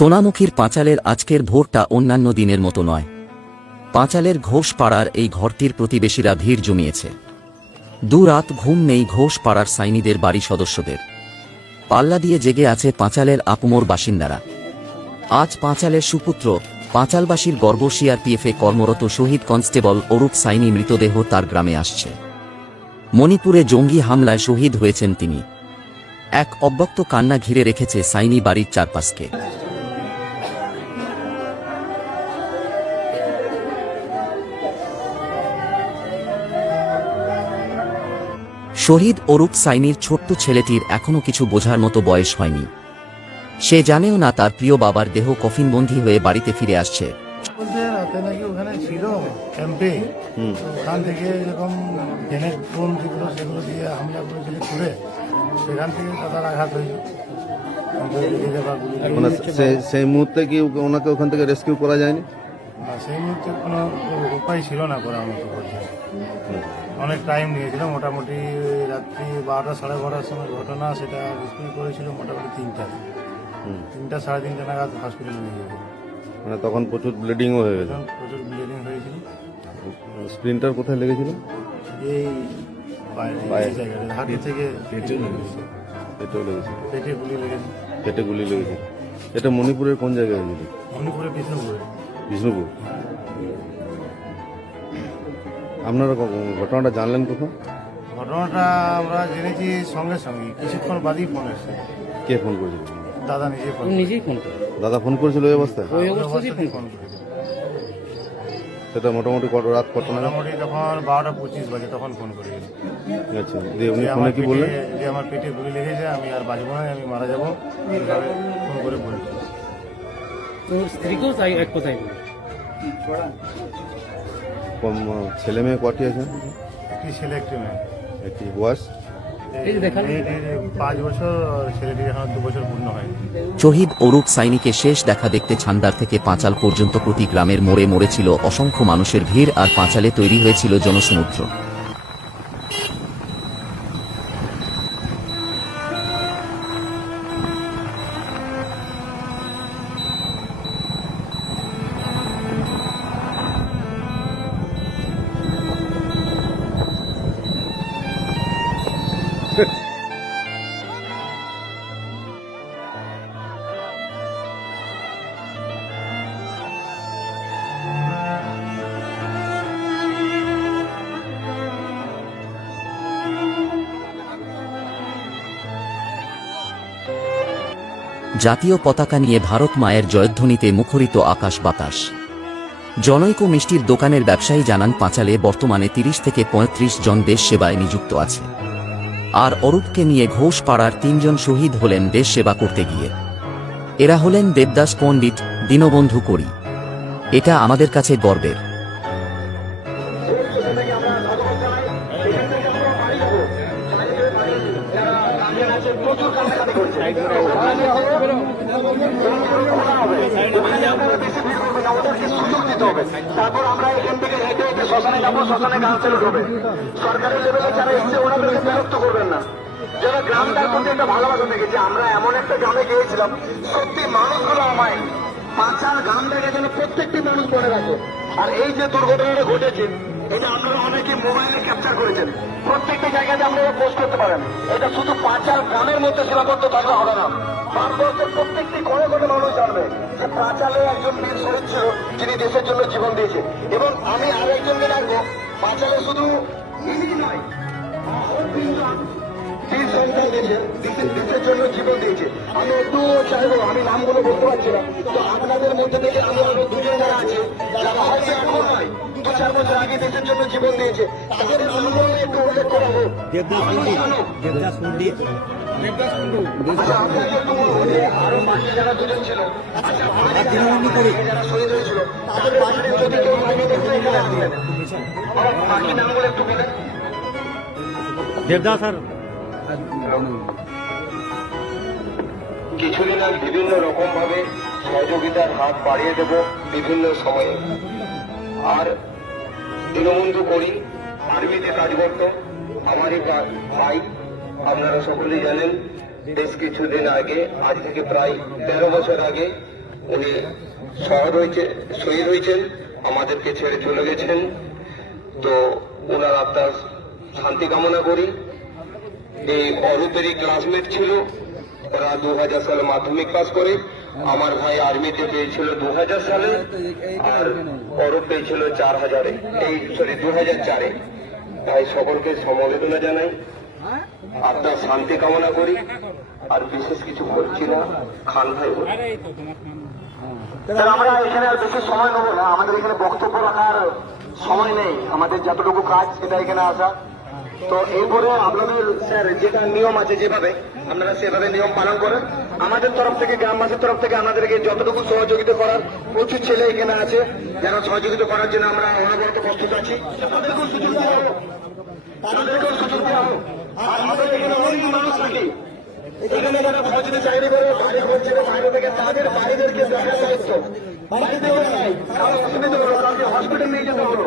সোনামুখীর পাঁচালের আজকের ভোরটা অন্যান্য দিনের মতো নয়। পাঁচালের ঘোষ পাড়ার এই ঘরটির প্রতিবেশীরা ভিড় জমিয়েছে। দুরাত ঘুম নেই ঘোষ পাড়ার সাইনিদের বাড়ি সদস্যদের। পাল্লা দিয়ে জেগে আছে পাঁচালের আপুমোর বাসিন্দারা। আজ পাঁচালের সুপুত্র, পাঁচালবাসীর গর্ব সিআরপিএফে কর্মরত শহীদ কনস্টেবল অরূপ সাইনি মৃতদেহ তার গ্রামে আসছে। মণিপুরে জঙ্গি হামলায় শহীদ হয়েছেন তিনি। এক অব্যক্ত কান্না ঘিরে রেখেছে সাইনি বাড়ির চারপাশকে। শহীদ অরূপ সাইনির ছোট্ট ছেলেটির এখনো কিছু বোঝার মতো বয়স হয়নি। সে জানেও না তার প্রিয় বাবার দেহ কফিনবন্দী হয়ে বাড়িতে ফিরে আসছে। ওখানে ছিল ক্যাম্পে, ওখান থেকে এরকম ট্রেনের ড্রোন যেগুলো সেগুলো দিয়ে হামলা করেছিল ঘুরে, সেখান থেকে তাদের আঘাত হয়েছে। সেই মুহূর্তে কি ওনাকে ওখান থেকে রেস্কিউ করা যায়নি? সেই মুহূর্তে কোনো উপায় ছিল না করার মতো। অনেক টাইম নিয়েছিল, মোটামুটি রাত্রি 12টা সাড়ে 12টার সময় ঘটনা। সেটা রেস্কিউ করেছিল মোটামুটি 3টা সাড়ে 3টা নাগাদ হসপিটালে নিয়ে গেছিল। মানে তখন প্রচুর ব্লিডিংও হয়ে গেছে। প্রচুর ব্লিডিং হয়েছিল। স্প্রিন্টার কোথায় লেগেছিল? এই জায়গাটা হাঁটি থেকে পেটেও লেগেছে। পেটে গুলি লেগেছে। পেটে গুলি লেগেছে। এটা মণিপুরের কোন জায়গায় হয়েছিল? মণিপুরের বিষ্ণুপুর। আপনারা ঘটনাটা জানলেন কখন? ঘটনাটা আমরা জেনেছি সঙ্গে সঙ্গে, কিছুক্ষণ বাদেই ফোন এসেছে। কে ফোন করেছিল? দাদা নিজেই ফোন করে। দাদা ফোন করেছিল ওই অবস্থায়? ফোন করেছিল। সেটা মোটামুটি রাত কত নাগাদ? মোটামুটি তখন 12টা 25 বাজে তখন ফোন করেছিল। আচ্ছা, দিয়ে উনি ফোনে কি বললেন? যে আমার পেটে গুলি লেগেছে, আমি আর বাঁচবো না, আমি মারা যাবো, এইভাবে ফোন করে বলেছিল। স্ত্রীকেও তাই এক কথাই বলে। ছেলে মেয়ে কটি আছে? একটি ছেলে একটি মেয়ে। একটি বয়স 5 বছর, ছেলেটির এখন 2 বছর পূর্ণ হয়নি। শহীদ অরূপ সাইনিকে শেষ দেখা দেখতে ছান্দার থেকে পাঁচাল পর্যন্ত প্রতি গ্রামের মোড়ে মোড়ে ছিল অসংখ্য মানুষের ভিড়, আর পাঁচালে তৈরি হয়েছিল জনসমুদ্র। জাতীয় পতাকা নিয়ে ভারত মায়ের জয়ধ্বনিতে মুখরিত আকাশ বাতাস। জনৈক মিষ্টির দোকানের ব্যবসায়ী জানান, পাঁচালে বর্তমানে 30 থেকে 35 জন দেশ সেবায় নিযুক্ত আছে। আর অরূপকে নিয়ে ঘোষ পাড়ার 3 জন শহীদ হলেন দেশ সেবা করতে গিয়ে। এরা হলেন দেবদাস পণ্ডিত, দীনবন্ধু করি। এটা আমাদের কাছে গর্বের। তারপর আমরা এখান থেকে হেঁটে হেঁটে শ্মশানে যাবো, শ্মশানে গান সেলুট হবে। সরকারের লেভেলে যারা এসছে ওনাদেরকে বিরক্ত করবেন না। যারা গ্রামটার প্রতি একটা ভালোবাসা দেখেছে, আমরা এমন একটা গ্রামে গিয়েছিলাম, সত্যি মানুষগুলো আমায় পাঁচাল গ্রামটাকে যেন প্রত্যেকটি মানুষ মনে রাখে। আর এই যে দুর্ঘটনাটা ঘটেছে, এটা আপনারা অনেকে মোবাইলে ক্যাপচার করেছেন, প্রত্যেকটা জায়গাতে আপনারা পোস্ট করতে পারেন। এটা শুধু পাঁচাল গ্রামের মধ্যে সীমাবদ্ধ থাকলে হবে না, ভারতবর্ষের প্রত্যেকটি ঘরে ঘরে মানুষ জানবে যে পাঁচালে একজন বীর শহীদ ছিল, যিনি দেশের জন্য জীবন দিয়েছে। এবং আমি আরো একজনকে ডাকবো, পাঁচালে শুধু ইনি নয়, বীর সন্তান দেশের জন্য জীবন দিয়েছে। আমি একটু চাইবো, আমি নামগুলো বলতে পারছি না, তো আপনাদের মধ্যে থেকে আমি আরো 2 জন যারা আছে, যারা হয়তো এখন নয় 2-4 বছর আগে দেশের জন্য জীবন দিয়েছে, তাদের নামগুলো একটু উল্লেখ করা হোক। আরো পাশে যারা 2 জন ছিল, যারা শহীদ হয়েছিল, তাদের পাশে যদি কেউ নামিয়ে দেখতে এখানে আসবেন, বাকি নামগুলো একটু বলেন। দেবদাস স্যার, কিছুদিন আগে বিভিন্ন রকম ভাবে সহযোগিতার হাত বাড়িয়ে দেব বিভিন্ন সময়ে। আর দীনবন্ধু করি আর্মিতে কাজ করত, আমারই ভাই। আপনারা সকলেই জানেন, বেশ কিছুদিন আগে, আজ থেকে প্রায় 13 বছর আগে উনি শহীদ হয়েছেন, আমাদেরকে ছেড়ে চলে গেছেন। তো ওনার আত্মার শান্তি কামনা করি। এই অরূপেরই ক্লাসমেট ছিল, ওরা 2000 সালে মাধ্যমিক পাস করে। আমার ভাই আর্মিতে পেয়েছিল 2000 সালে, আর অরূপ পেয়েছিল 4000-এ, 2004-এ। তাই সকলকে সমবেদনা জানাই, আত্মার শান্তি কামনা করি। আর বিশেষ কিছু বলছি না, খান ভাই বলি। আমরা এখানে আর বেশি সময় নেবো না, আমাদের এখানে বক্তব্য রাখার সময় নেই, আমাদের যতটুকু কাজ সেটা এখানে আসা। তো এরপরে আপনাদের স্যার যেটা নিয়ম আছে, যেভাবে আপনারা সেভাবে নিয়ম পালন করেন। আমাদের তরফ থেকে, গ্রামবাসীর তরফ থেকে আপনাদেরকে যতটুকু সহযোগিতা করার, প্রচুর ছেলে এখানে আছে যারা সহযোগিতা করার জন্য আমরা অনবরত প্রস্তুত আছি। তাদেরকেও সুযোগ দেওয়া হোক, তাদেরকেও সুযোগ দেওয়া হোক। আর আমাদের এখানে অনেক মানুষ থাকি, এখানে যারা পৌঁছতে চাকরি করে বাইরে হচ্ছে, বাইরে থেকে তাদের বাড়িদেরকে দেখার দায়িত্ব। বাড়িতেও নাই, কারো অসুবিধা হলো, তাদেরকে হসপিটাল নিয়ে যেতে হলো।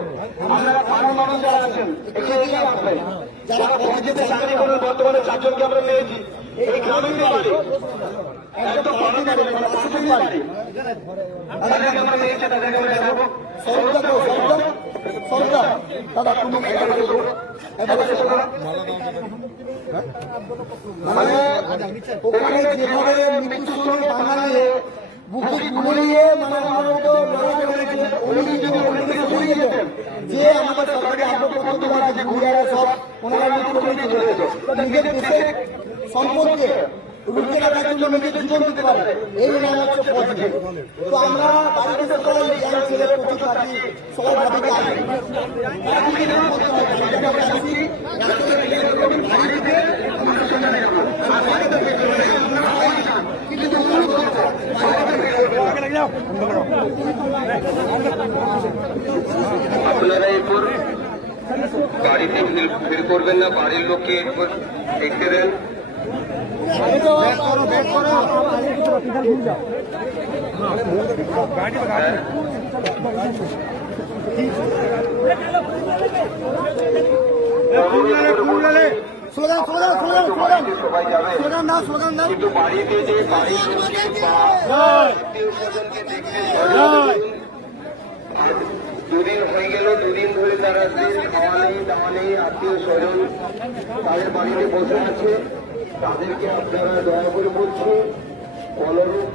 আপনারা পাড়ার মানুষ যারা আছেন এখানে এগিয়ে আসবেন। যারা পৌঁছতে চাকরি করেন, বর্তমানে 4 জনকে আমরা পেয়েছি। এই গ্রামের বাড়ি একদম পাশের বাড়ি, পাশের বাড়ি, তাদেরকে আমরা পেয়েছি, তাদেরকে আমরা দেখাবো। মানে ওখানে যেভাবে মৃত্যুর সঙ্গে বাঙালি বুকে গুলিয়ে যে আমাদের সরকারি আত্মপ্রবর্তন আছে, ঘুরিয়ারা সব ওনারা মৃত্যু চলে যেত, নিজের দেশের সম্পর্কে রুখে রাখার জন্য নিজের জীবন দিতে পারে, এই নাম হচ্ছে পজিটিভ। তো আমরা বাড়িতে সবাই ইয়াং ছেলে প্রচুর থাকি, সবাই বাড়িতে আসি, আপনারা এরপর বাড়িতে ফির করবেন না, বাড়ির লোককে এরপর দেখতে দেন। সবাই যাবে, কিন্তু বাড়িতে যে বাড়ির লোককে বা আত্মীয় স্বজনকে দেখতে 2 দিন হয়ে গেল, 2 দিন ধরে তারা খাওয়া নেই, দাওয়া নেই, আত্মীয় স্বজন তাদের বাড়িতে বসে আছে। তাদেরকে আপনারা দয়া করে বলছি, অনুরূপ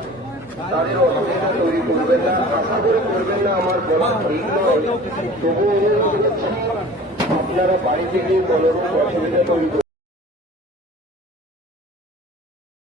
তাদের অসুবিধা তৈরি করবেন না, আশা করে করবেন না, আমার বলা ঠিক নয়। তবুও অনুরোধ করছি, আপনারা বাড়ি থেকে অনুরূপ অসুবিধা তৈরি